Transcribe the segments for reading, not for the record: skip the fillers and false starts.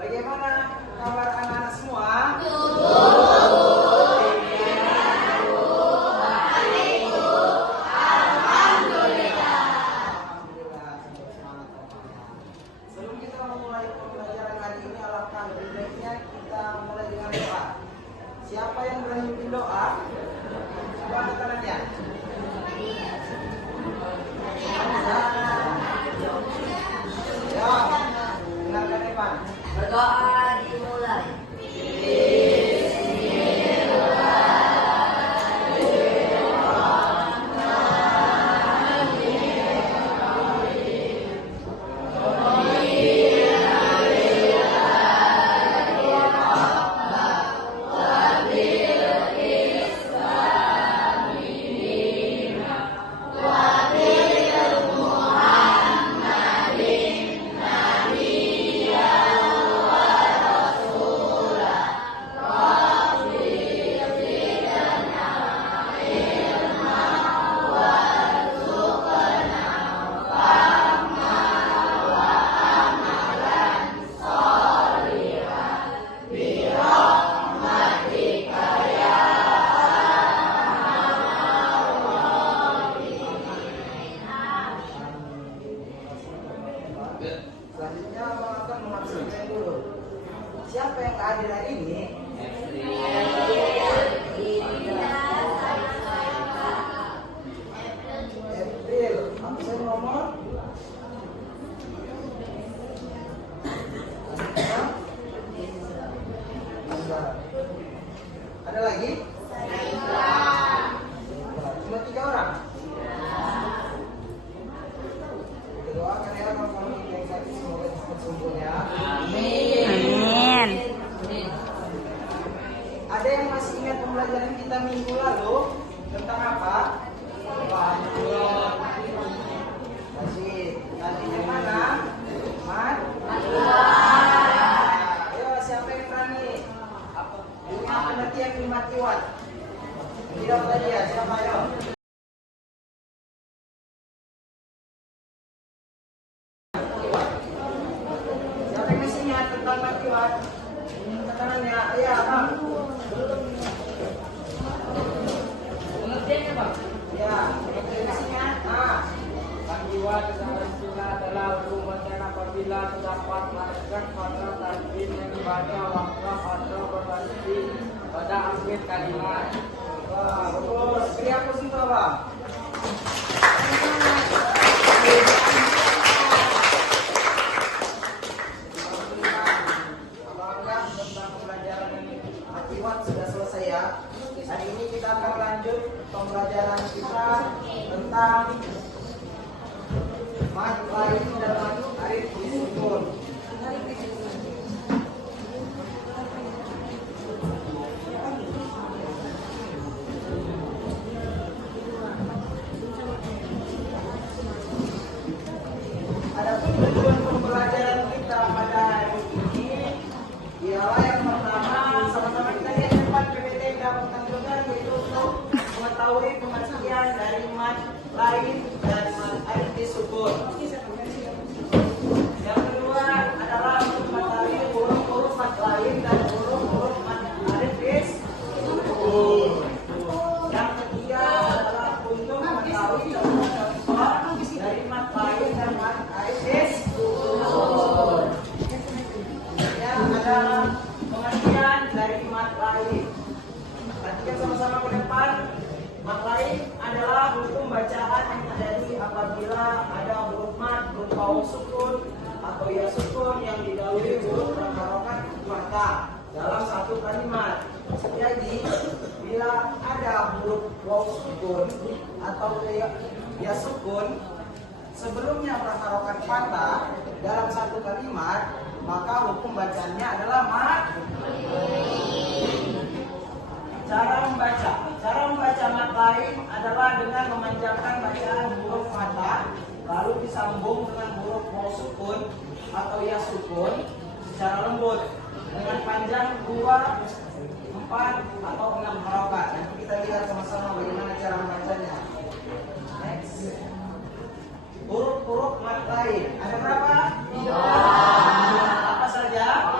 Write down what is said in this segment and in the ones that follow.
Bagaimana kabar anak-anak semua? Sebelum kita memulai pembelajaran hari ini, alangkah lebih baiknya kita mulai dengan doa. Siapa yang berani memimpin doa? Coba angkat tangannya. Ya, dengarkan Evan. Berdoa dimulai. Selanjutnya Abang akan memaksudkan dulu. Siapa yang hadir hari ini? April. Absen nomor? Ada lagi? Cuma 3 orang. Doakan ya kawan-kawan kita yang sakit semoga cepat sembuh ya. Amin. Ada yang masih ingat pembelajaran kita minggu lalu tentang apa? Masih. Nantinya mana? Mat? Ayo siapa yang berani? Punya pengertian 5 kiwat. Tidak tadi ya, siapa ayo? Siapa yang masih ingat tentang kiwat? Tangannya, iya Bang. Pengertiannya, Bang? Ya, yang masih ingat? Nah. Kiwat dalam istilah adalah perubahan apabila terdapat masyarakat pada tajwid yang dibaca wakaf atau berarti pada akhir kalimat. Wah, bagus. Beri aku semua, Bang. Abang tentang pembelajaran akibat sudah selesai ya. Hari ini kita akan lanjut pembelajaran kita tentang mat lain dan mat arif disebut. Adapun tujuan pembelajaran kita pada hari ini ialah yang pertama sama-sama kita lihat cepat PPT dapat tampilkan yaitu untuk mengetahui pengertian dari mat lain dan mat arif disebut. Yang kedua adalah untuk mengetahui huruf-huruf mat lain dan huruf-huruf mat arif disebut. Yang ketiga adalah untuk mengetahui contoh-contoh dari mat lain dan mat arif disebut. Yang adalah pengertian dari mat lain. Perhatikan sama-sama ke depan. Mat lain adalah hukum bacaan yang terjadi apabila ada huruf mat berupa waw sukun atau ya sukun yang didahului huruf berharokat fathah dalam satu kalimat. Jadi bila ada huruf waw sukun atau ya sukun sebelumnya berharokat fathah dalam satu kalimat, maka hukum bacanya adalah mat. Cara membaca mat lain adalah dengan memanjangkan bacaan huruf fathah lalu disambung dengan huruf waw sukun atau ya sukun secara lembut dengan panjang 2, 4 atau 6 harokat. Nanti kita lihat sama-sama bagaimana cara membacanya. Next. Huruf-huruf mat lain ada berapa? 2. Apa saja?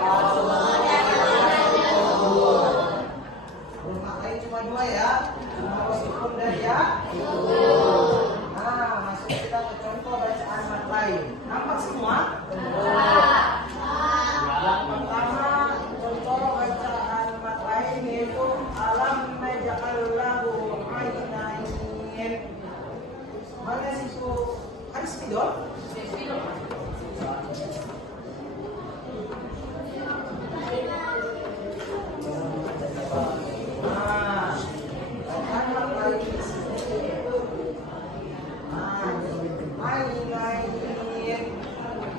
Yang pertama, contoh bacaan mat lain yaitu alam naj'allahu ainain. Mana situ? Kan spidol? Nah, bacaan mat lain di sini yaitu ainain.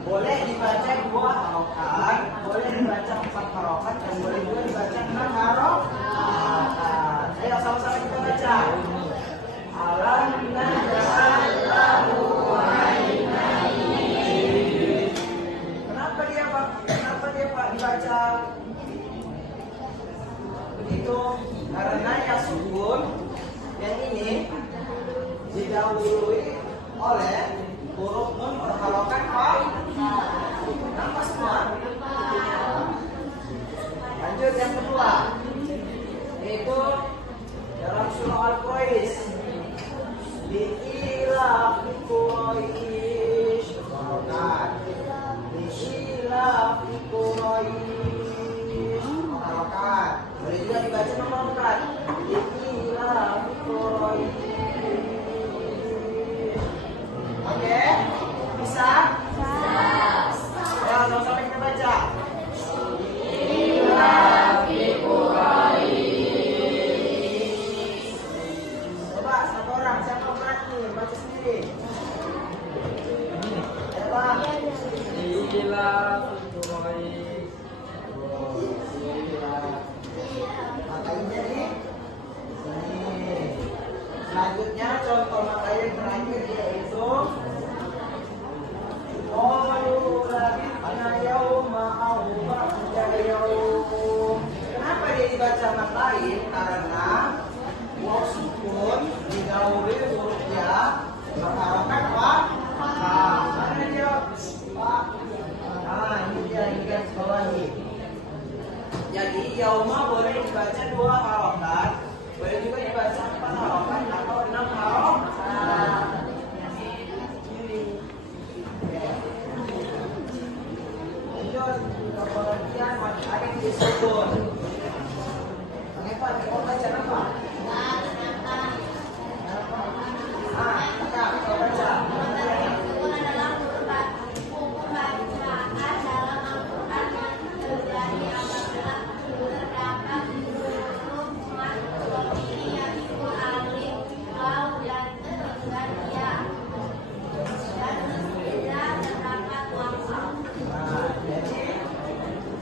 Boleh dibaca 2 harokat, boleh dibaca 4 harokat, dan boleh juga dibaca 6 harokat. Ayo sama-sama kita baca. Alam naj'allahu ainain. Kenapa dia Pak? Kenapa dia Pak dibaca begitu? Karena ya sukun yang ini didahului oleh huruf nun berharokat Pak. Nampak semua? Lanjut yang kedua, yaitu dalam surah Al-Quraish. Li'ilafi Quraish harokat. Li'ilafi Quraish harokat. Boleh juga dibaca harokat. Li'ilafi Quraish. Oke, bisa? Ya, sama-sama kita baca. Coba satu orang, siapa berani baca sendiri? Siapa? Ila Quraish. Makanya nih. Selanjutnya contoh makanya terakhir yaitu qalu labithna yauma aw ba'da yaum. Kenapa dia dibaca mat lain? Karena waw sukun didahului huruf ya berharokat Pak. Mana dia Pak? Nah ini dia di garis bawahi. Jadi yauma boleh dibaca 2 harokat, boleh juga dibaca 4 harokat atau 6 harokat. Lanjut ke pengertian mat lain disukun. Kenapa? Mau baca apa? Kita baca. Itu adalah hukum bacaan dalam Al-Quran yang terjadi apabila terdapat huruf mat seperti yaitu alif, waw, dan ya. Dan tidak terdapat waw. Jadi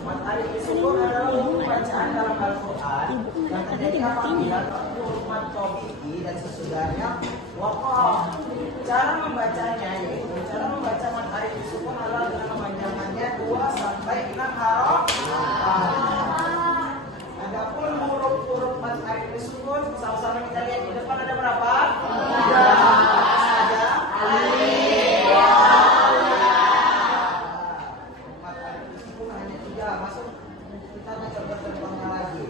mat alif disukun adalah hukum bacaan dalam Al-Quran yang terjadi apabila huruf mat tabi'i dan sesudahnya waqaf. Cara membacanya yaitu cara membaca mat alif disukun adalah dengan memanjangkannya 2 sampai 6 harokat. Adapun huruf-huruf mat alif disukun sama-sama kita lihat di depan ada berapa? 3. Ada alif, waw, ya. Mat alif disukun hanya 3. Masuk kita mencoba terbangnya lagi.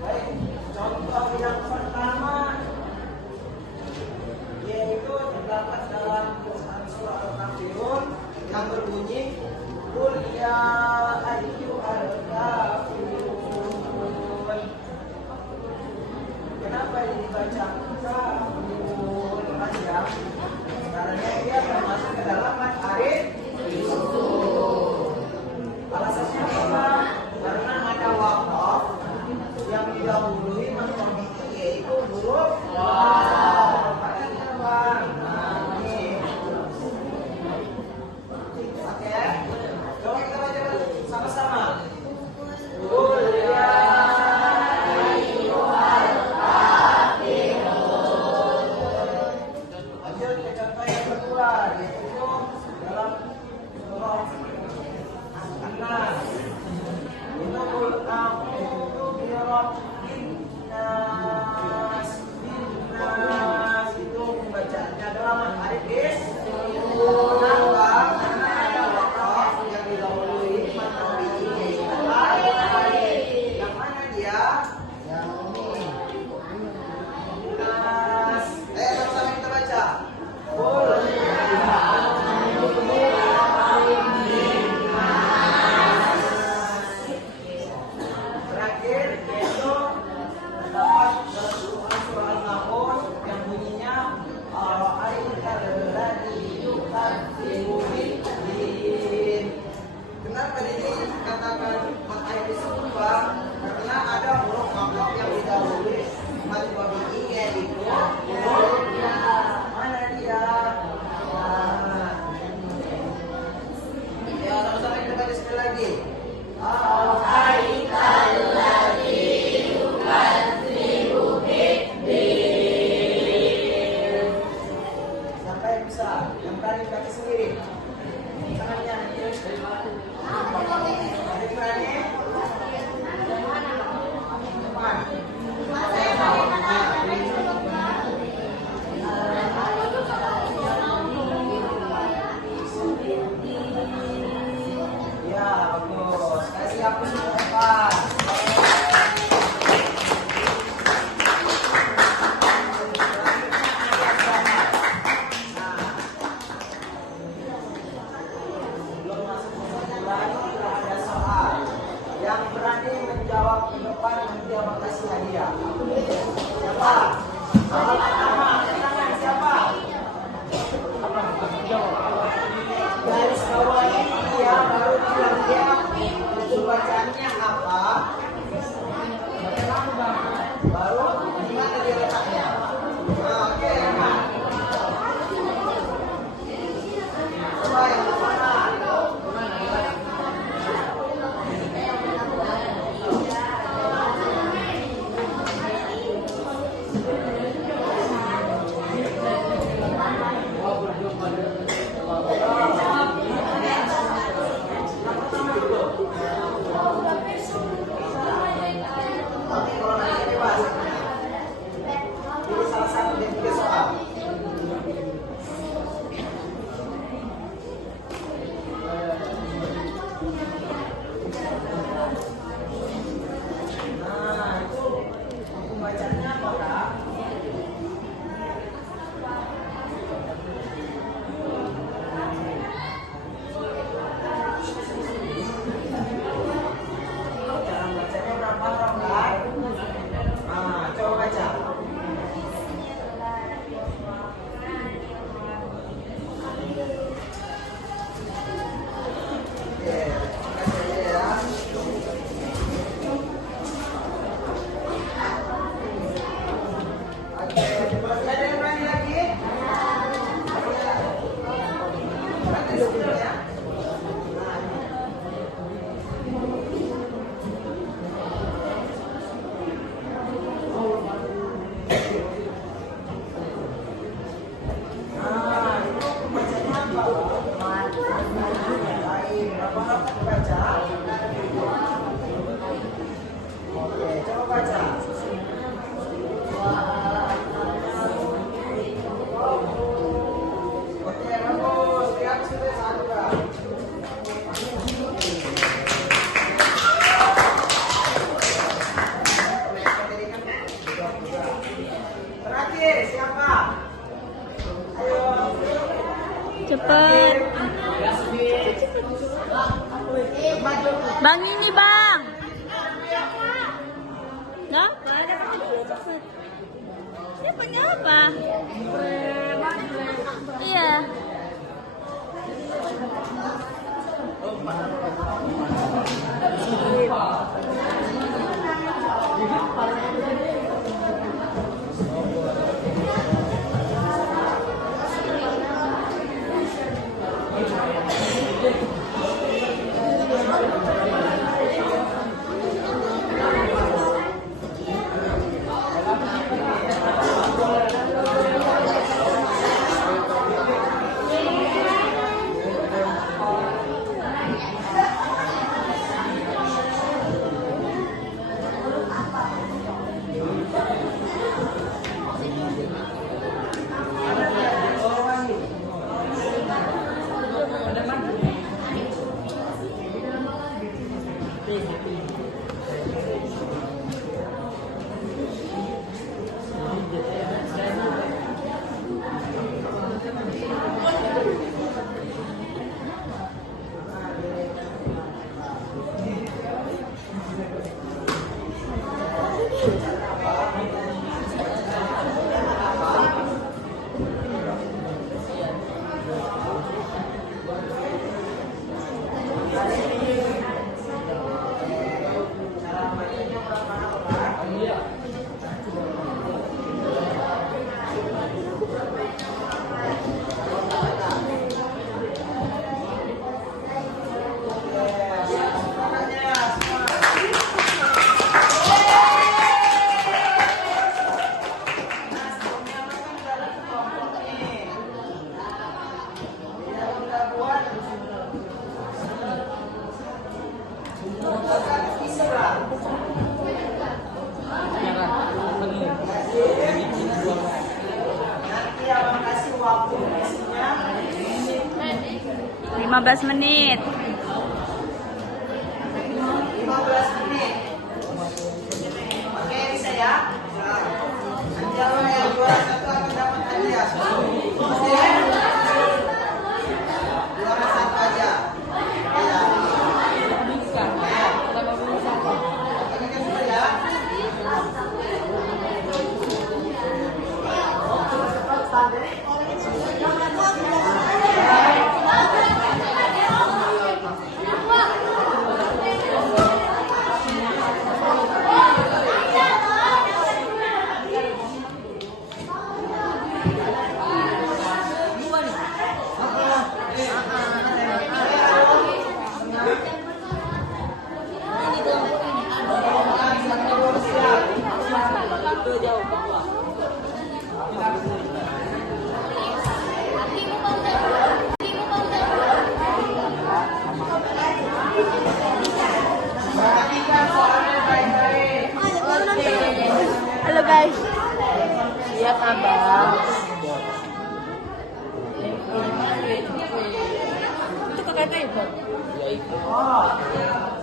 Baik, contoh yang pertama yaitu terdapat dalam Quran surah Al-Kafirun yang berbunyi Qul ya ayyuhal kafirun. Kenapa ini dibaca kafirun panjang? Karena dia termasuk ke dalam mat alif disukun. Alasannya apa? Karena ada tadi dikatakan matahari sumpah karena ada huruf maklum yang didahului mati babi ingin itu hurufnya mana dia? Ya, sama-sama kita baca sekali lagi. Siapa yang bisa? Yang berani baca sendiri. Tangannya. Ada yang berani? Depan. Ya, bagus. Kasih aku depan. Belum masuk pembulan, ada soal. Yang berani menjawab di depan nanti abang kasih hadiah. Siapa? Abang pertama, tangan siapa? Garis bawah ini ya, baru bilang dia itu bacaannya apa? Baru gimana dia letaknya? Nah, oke, nah. Coba yang mana? Oke, kalau nanti bebas. Pilih salah satu dari 3 soal. Nah, itu hukum bacanya apa, Kak? Cara bacanya berapa orang, Kak? Nah, coba baca. Oke, baca aja ya. Oke, masih ada yang berani lagi? Berani dulu ya. Nah, itu bacanya apa? Baik, berapa rakat baca? Oke, coba baca. Oke, bagus. Lihat sudah satu, Kak. Terakhir, siapa? Ayo. Cepet. Bang ini bang. Nggak? Cepet. Siapanya apa? Iya. 15 menit. 15 menit. Oke, bisa ya? Anjalo yang juara satu akan dapat hadiah. Oke? Juara satu aja. Ya. Perhatikan soalnya baik-baik. Halo guys. Iya abang. Itu kakak itu. Oh,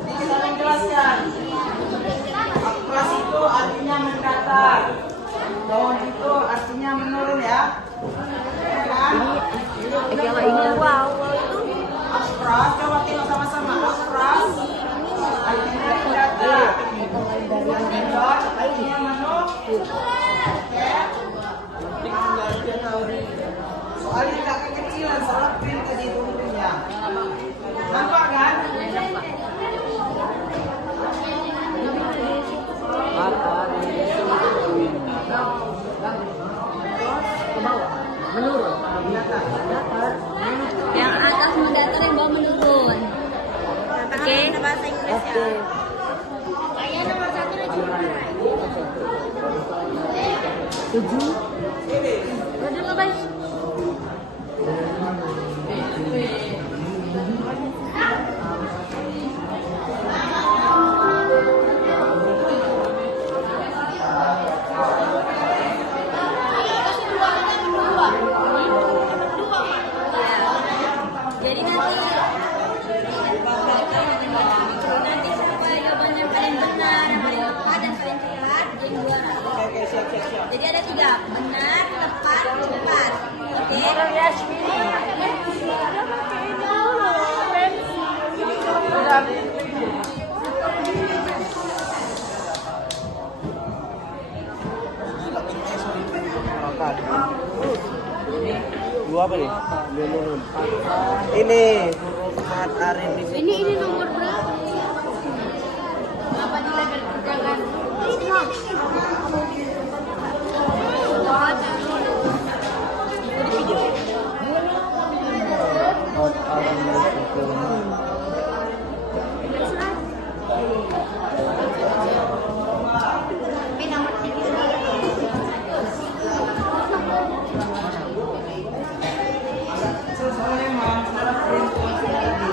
ini kita menjelaskan. Akras itu artinya mendatar. Down itu artinya menurun ya. Ya kan? Kalau ini wow itu. Akras, coba tengok sama-sama. Akras artinya mendatar. Down artinya menurun. Oke. Soalnya nggak kekecilan, soalnya print tadi turunnya. Nampak kan? Yang atas mendatar, yang bawah menurun. Oke. Bahasa Inggris ya. Kayak nomor 1 dan juara. 7. Udah nggak guys? Jadi nanti siapa jawabannya paling benar, yang paling tepat dan paling cepat jadi juara. Oke, siap. Jadi ada 3, benar, tepat, cepat. Oke? Dua apa nih? Ini Muhammad Arif. Ini nomor berapa? Apa di level kerjakan? Ini nomor 3. Soalnya mau salah print tadi.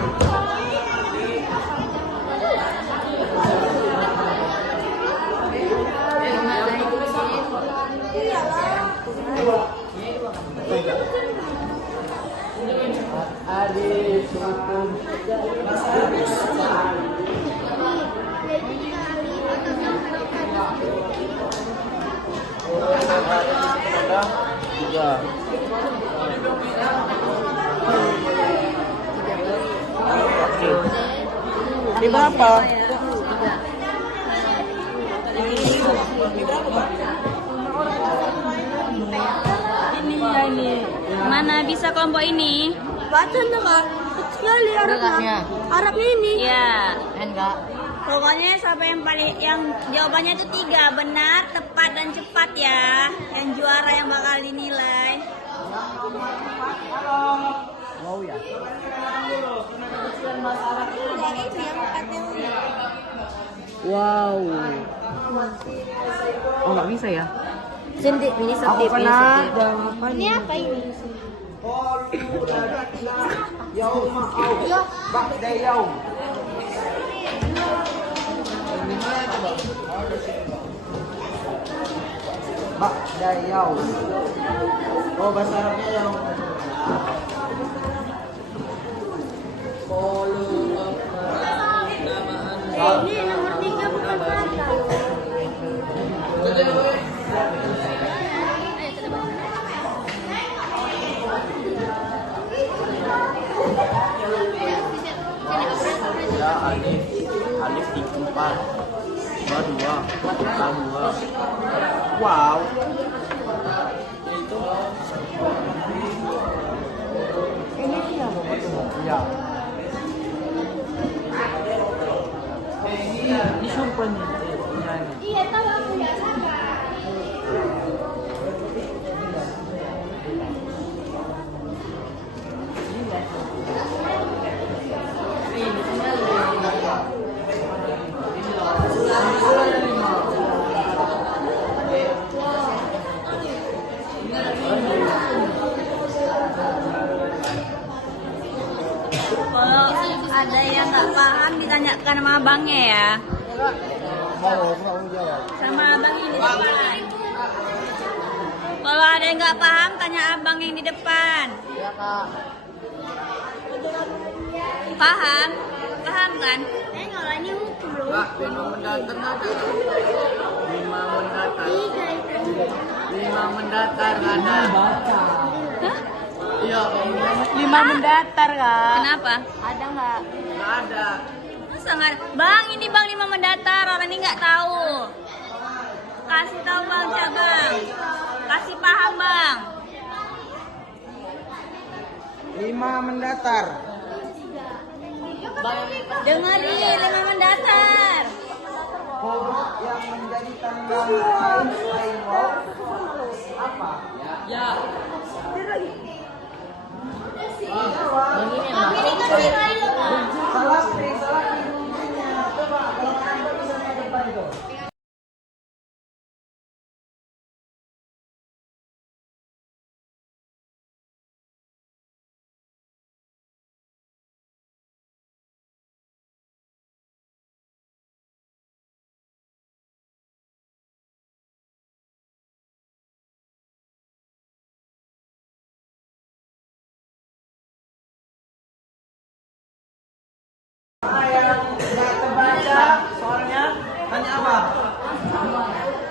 Adis hukum. Tiga. Ini berapa? Ini ya ini. Mana bisa kelompok ini? Baca enggak? Sekali Arabnya. Arabnya ini. Ya. Enggak. Pokoknya siapa yang jawabannya itu 3, benar, tepat dan cepat ya. Yang juara yang bakal dinilai. Wow ya. Wow. Oh nggak bisa ya? Sendiri ini Aku pernah. Ini apa ini? Yaum ba'da yaum. Ba'da yaum. Oh, bahasa Arabnya yaum. Ini nomor 3 bukan Fanta loh. Ya, Alif 4 2 wow ya ini sumpah nih Iya, tahu aku nggak sabar. Kalau ada yang nggak paham ditanyakan sama abangnya ya. Sama abang yang di depan. Kalau ada yang nggak paham tanya abang yang di depan. ya kak Paham? Paham kan? Kalau ini hukum loh. kak 5 mendatar ada 5 mendatar 5 mendatar ada Hah? iya 5 mendatar kak. Kenapa? Ada nggak? nggak ada Masa nggak? Bang, ini bang 5 mendatar. Orang ini nggak tahu. Kasih tahu bang, cabang. Kasih paham bang. 5 mendatar Dengerin 5 mendatar. huruf yang menjadi tanggal selain waw apa ya salah coba kalau anda bisa naik depan itu yang nggak terbaca soalnya tanya apa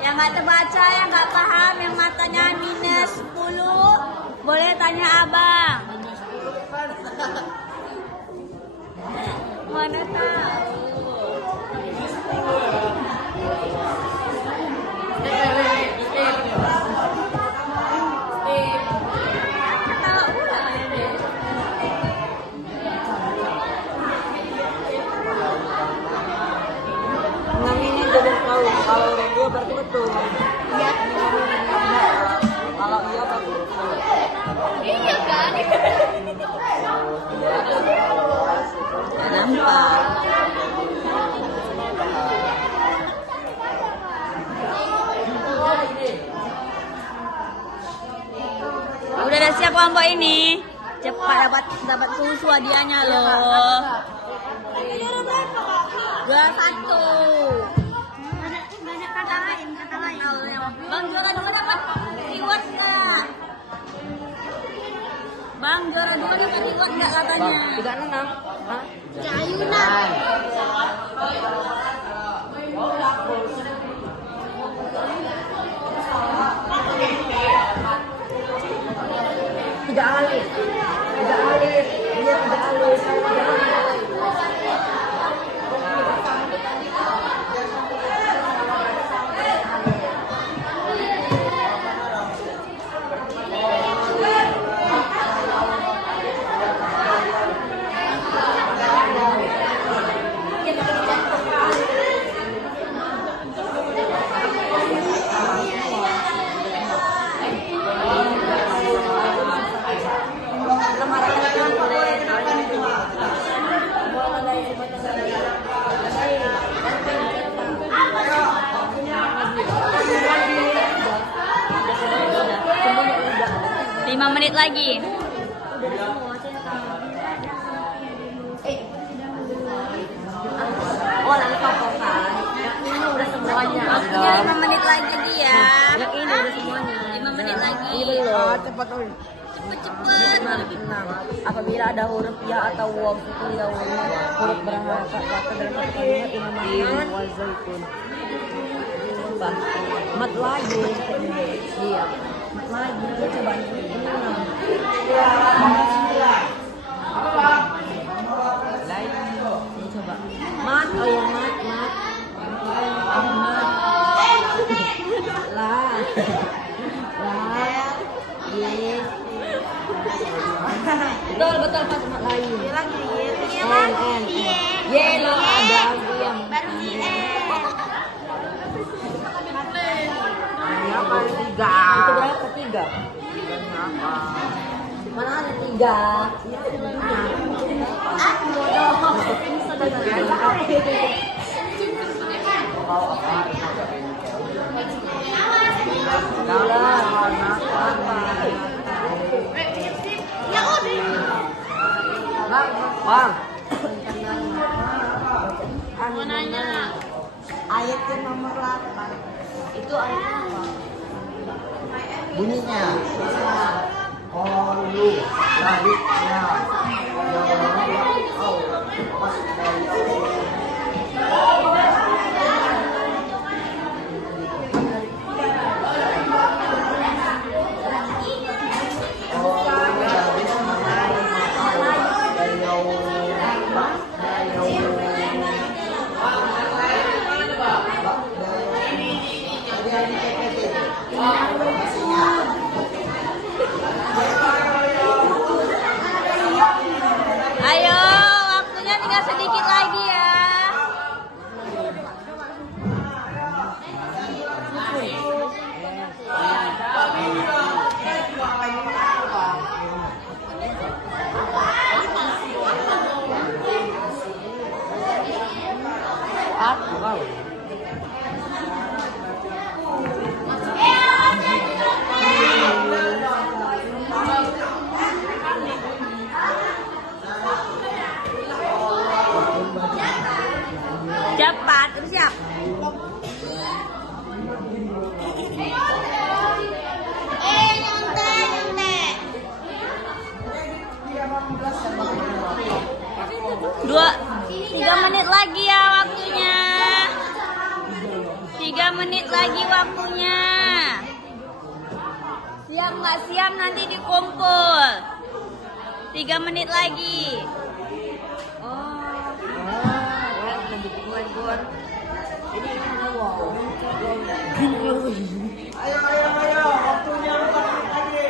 Yang nggak terbaca, yang nggak paham, yang matanya minus 10, boleh tanya abang. Mana tahu. Ketawa pula ya deh. ngomongin jadi tahu kalau dia berarti betul Iya. kalau iya berarti betul Iya kan? Nampak. Udah ada siap kelompok ini. Cepat dapat susu hadiahnya loh. 21. Banyak kata lain. Bang juara 2 dapat reward nggak? Bang juara 2 dapat reward nggak katanya? 36 Cayunan. tidak alif dia tidak alif Lima menit lagi. Oh, langsung kan. Yang ini udah semuanya. Waktunya 5 menit lagi dia. Yang ini udah semuanya. 5 menit lagi. cepat cepet-cepet. 6. Apabila ada huruf ya atau waw itu ya huruf berharakat kata dalam satu kalimat imam wal zaitun. Mat lagi. Iya. Mat lagi coba ini 6. Lain coba. Mat oh ya mat. Ahmad. Lah. Betul pas mat lain. Ye lo ada yang Baru apa 3? Itu berapa 3? Mana ada 3? Bang. mau nanya. Ayat yang nomor 8. Itu ayat apa? Bunyinya. Qalu labithna Ayo, waktunya tinggal sedikit lagi ya. Cepat, siap. Dua, 3 menit lagi ya waktunya. 3 menit lagi waktunya. Siap nggak siap nanti dikumpul. 3 menit lagi. Ayo, waktunya 4 menit lagi.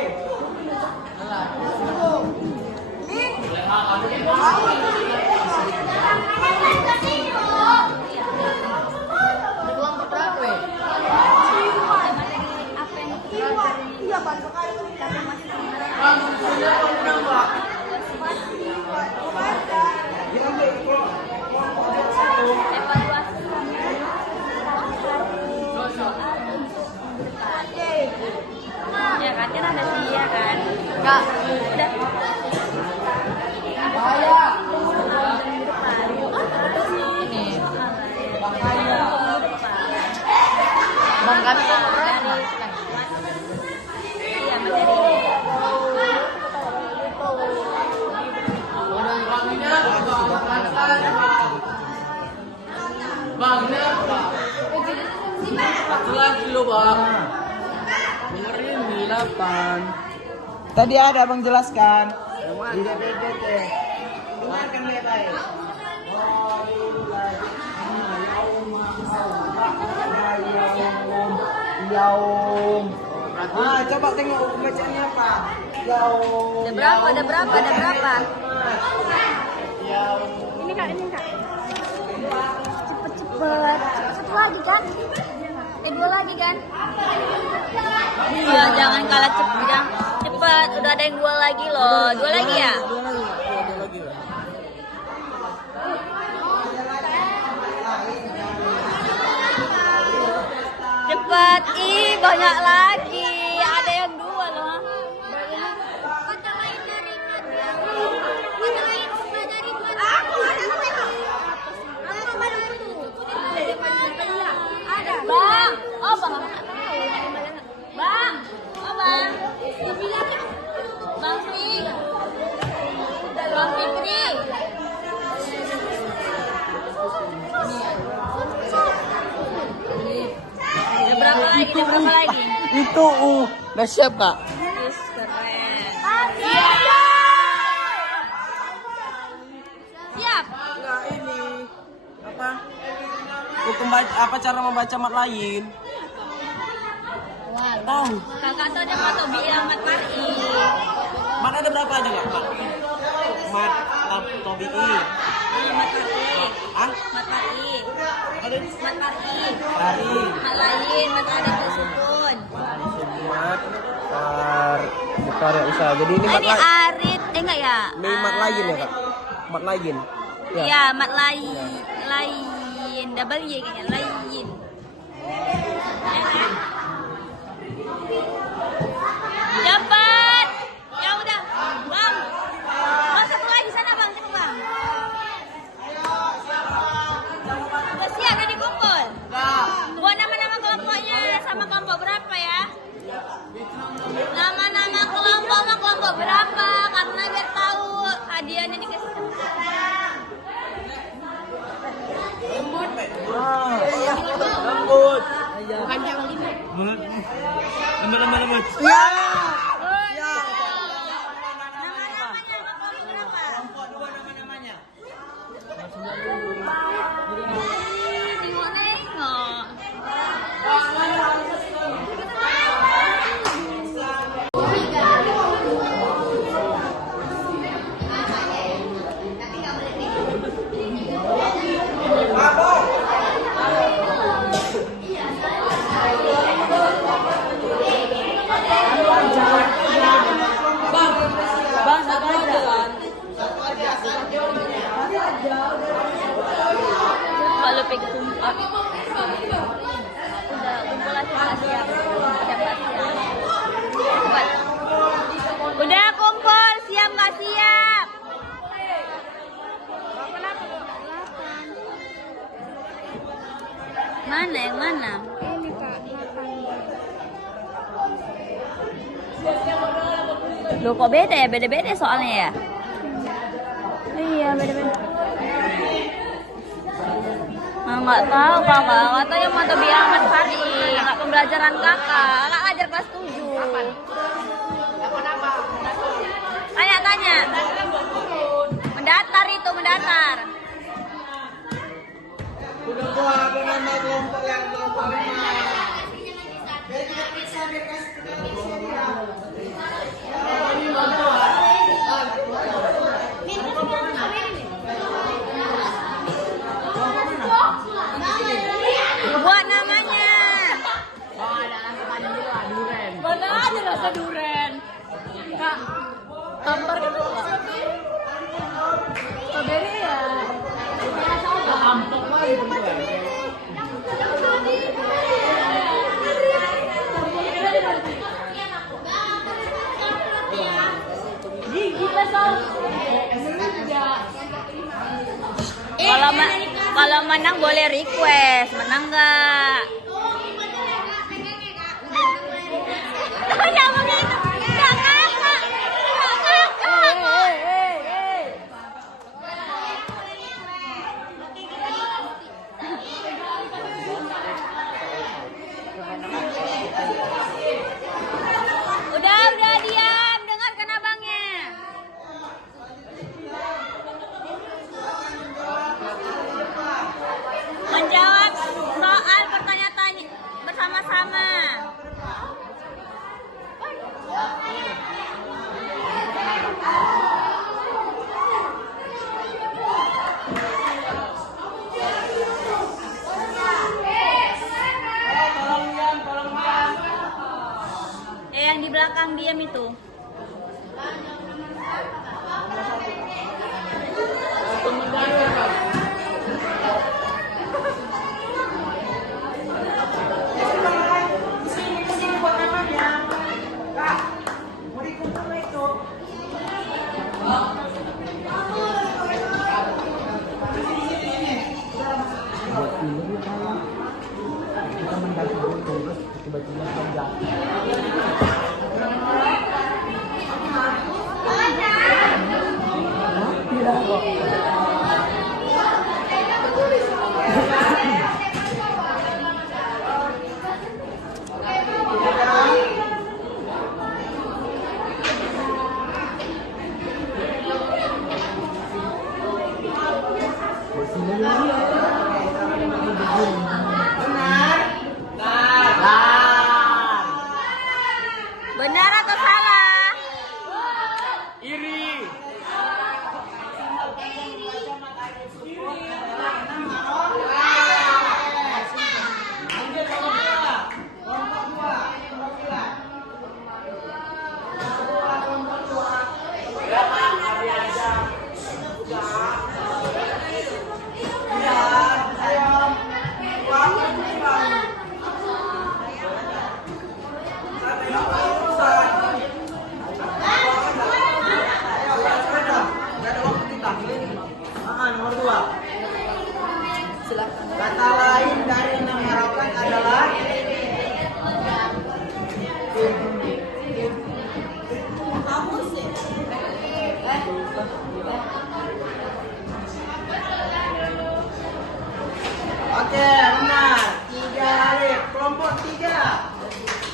Ya kan, kan ada Sia kan? Enggak, udah. Ini. Bang kami kan dari iya, dari Lagi lo bang. Dengerin 8. Tadi ada Bang jelaskan. Di DPDT. Dengarkan baik-baik. Yaum. Coba tengok bacaannya apa. Yaum. Ada berapa? Yaum. Ini kak. Cepet. Satu lagi kan? 2 lagi kan? Iya, jangan kalah cepet. Cepet, udah ada yang 2 lagi loh. 2 lagi ya? Cepet, banyak lagi. Ada yang 2 loh. Bang, Bang. Ada berapa lagi? Itu udah siap kak. Yes, keren. Siap. Enggak ini apa? Hukum apa cara membaca mat lain? Tahu. Kakak tuh ada mat tobi mat mar'i. Mat ada berapa aja nggak kak? Mat tobi Mat mar'i. ah Mat mar'i. ada Mat mar'i. hari Mat lain, mat ada bersukun. mat karya usaha. Jadi ini mat Ini lain. arit, enggak ya? Ini mat lain ya kak? Mat lain. Iya, mat lain. Double Y kayaknya, lain. Cepat. Ya udah, Bang. Bang, satu lagi sana, Bang. Cepat, Bang. Udah siap, udah dikumpul? Buat nama-nama kelompoknya sama kelompok berapa ya? Nama-nama kelompok sama kelompok berapa? Karena biar tahu hadiahnya dikasih. Lembut. Lembut. Ya. Nama-namanya kelompok berapa? Kelompok dua nama-namanya. Nengok-nengok. Kalau pergi kumpul, udah kumpul aja nggak siap, udah nggak siap. Cepat. Udah kumpul, siap nggak siap? Mana yang mana? Loh kok beda ya? Beda-beda soalnya ya? Iya beda-beda. Nggak tahu kakak, katanya mau tobi amat hari, nggak pembelajaran kakak ngajar kelas 7. Tanya-tanya. Mendatar itu, mendatar. Udah buat nama kelompok yang kelompok 5. Buat namanya. Mana ada rasa duren? Kak, tampar kan tuh. Strawberry ya. Ampok lagi beneran. Kalau menang boleh request, menang nggak? Jangan begitu, nggak kakak, nggak kakak. Udah diam, dengarkan abangnya. Menjawab soal pertanyaan bersama-sama. Yang di belakang diam itu. Kata lain dari 6 harokat adalah oke, benar. 3 alif. Kelompok 3.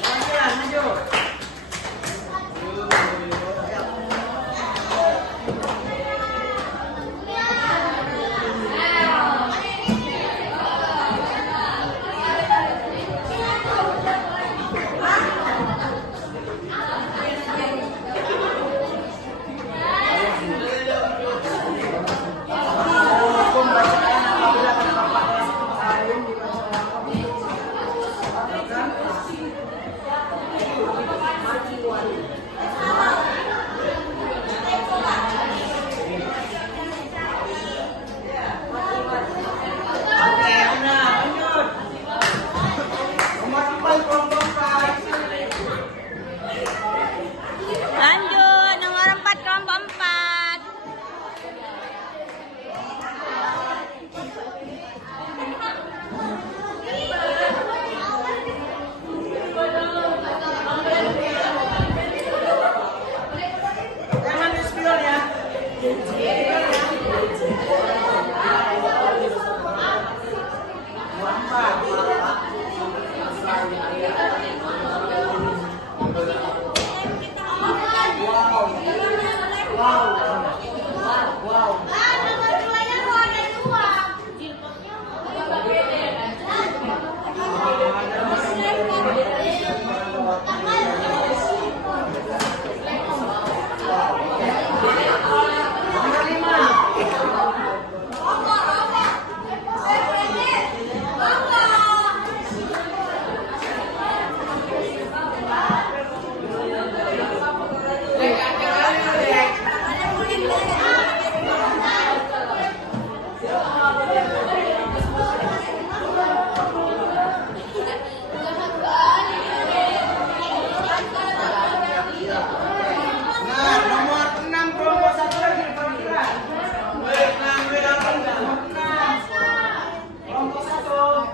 Lanjut, maju. Hukum bacaan apabila terdapat lain oke, benar. Lanjut. Nomor 4 kelompok 4. Lanjut, nomor 4 kelompok 4. Jangan di spion ya. Nomor 5. Nah, nomor 6 kelompok 1 lagi kira-kira. Nomor 6 kelompok 1.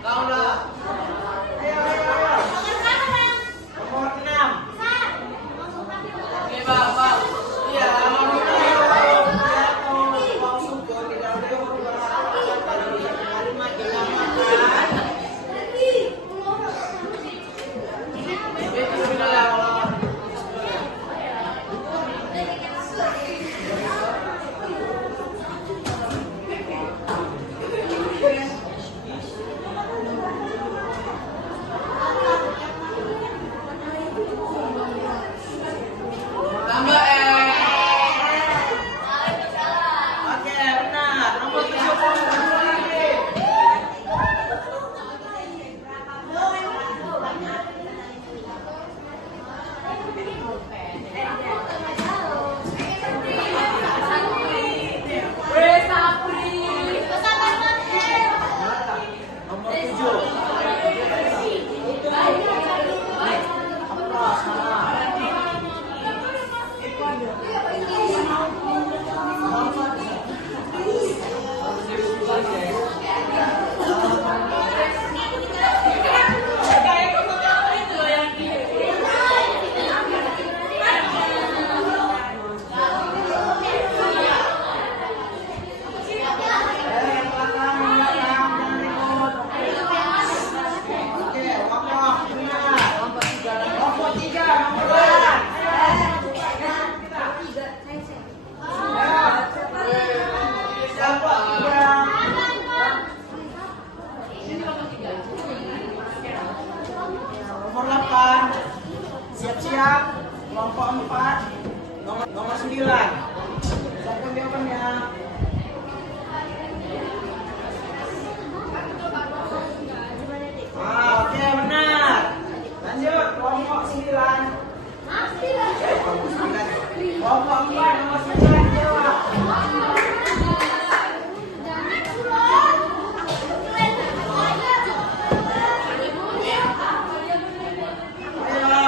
Kaulah. Ayo. Nomor 6. Oke, Bang. Iya, nomor 6. Mau syukur tidak boleh berharap tadi kalimat dinamakan. Oke, benar. Nomor 7 lagi. Nomor 8. Siap-siap. Kelompok 4. Nomor 9. Siapkan jawabannya. Oke, benar. Lanjut, kelompok 9. Kelompok 4, nomor 9 jawab. Ayo.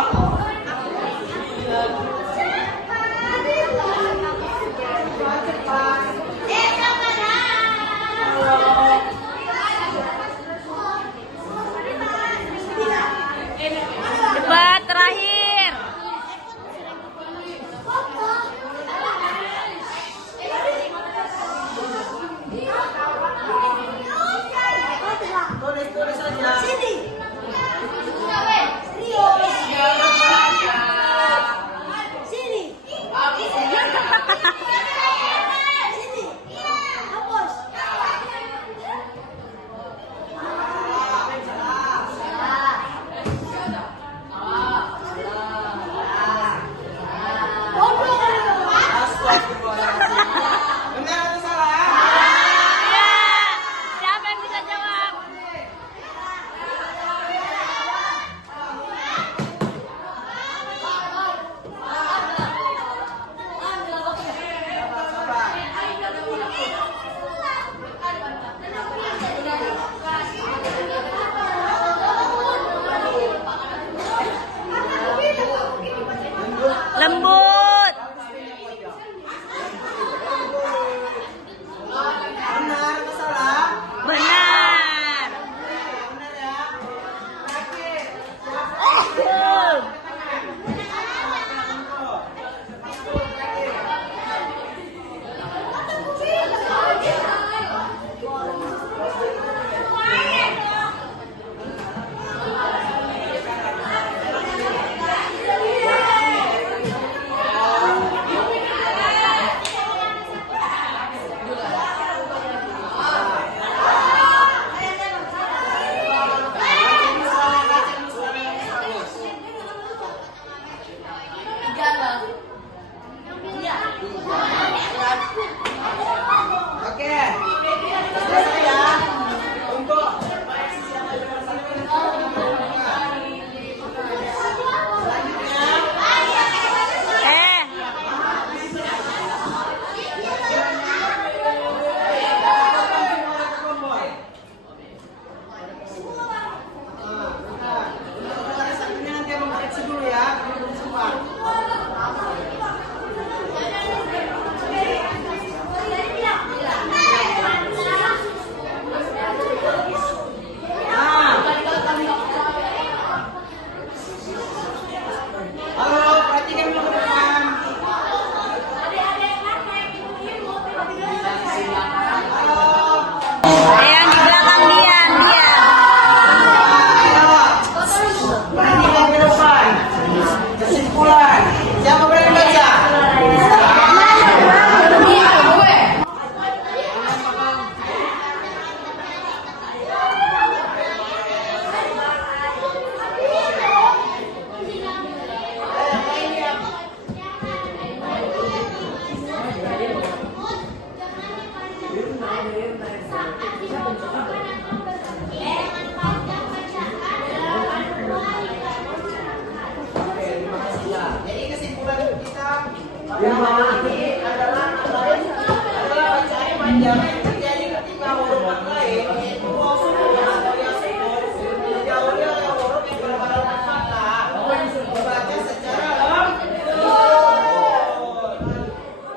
Yang mana ini adalah bacaan panjang yang terjadi ketika huruf mat lain yaitu waw sukun atau ya sukun dijauhi oleh huruf yang berbarengan fathah dibaca secara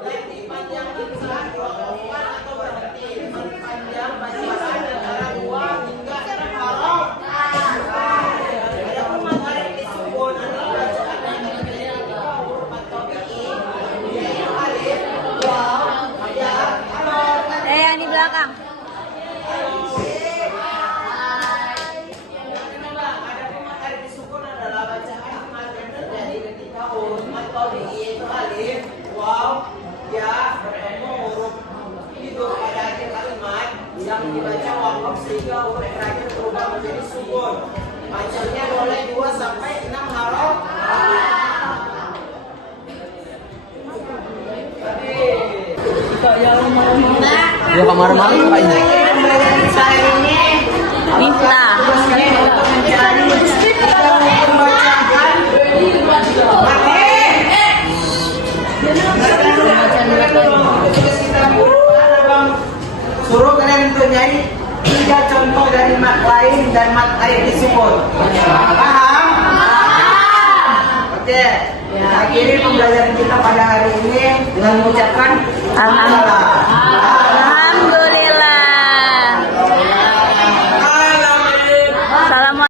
dan dipanjangkan saat diwakafkan atau berhenti memperpanjang bacaan antara 2 hingga 6 huruf. Adapun mat alif disukun adalah bacaan yang terjadi ketika huruf mat tabi'i yaitu alif, waw, ya, Yang di belakang. Adapun mat alif disukun adalah bacaan mat yang terjadi ketika huruf mat tabi'i yaitu alif, waw, ya bertemu huruf itu pada akhir kalimat yang dibaca wakaf sehingga huruf terakhir berubah menjadi sukun. Panjangnya boleh 2 sampai 6 huruf. Ya kamar malam apa ini? Pembelajaran saya ini Minta. untuk mencari membacakan suruh kalian mempunyai 3 contoh dari mat lain dan mat alif disukun. Paham? Oke. Akhiri pembelajaran kita pada hari ini dengan mengucapkan alhamdulillah.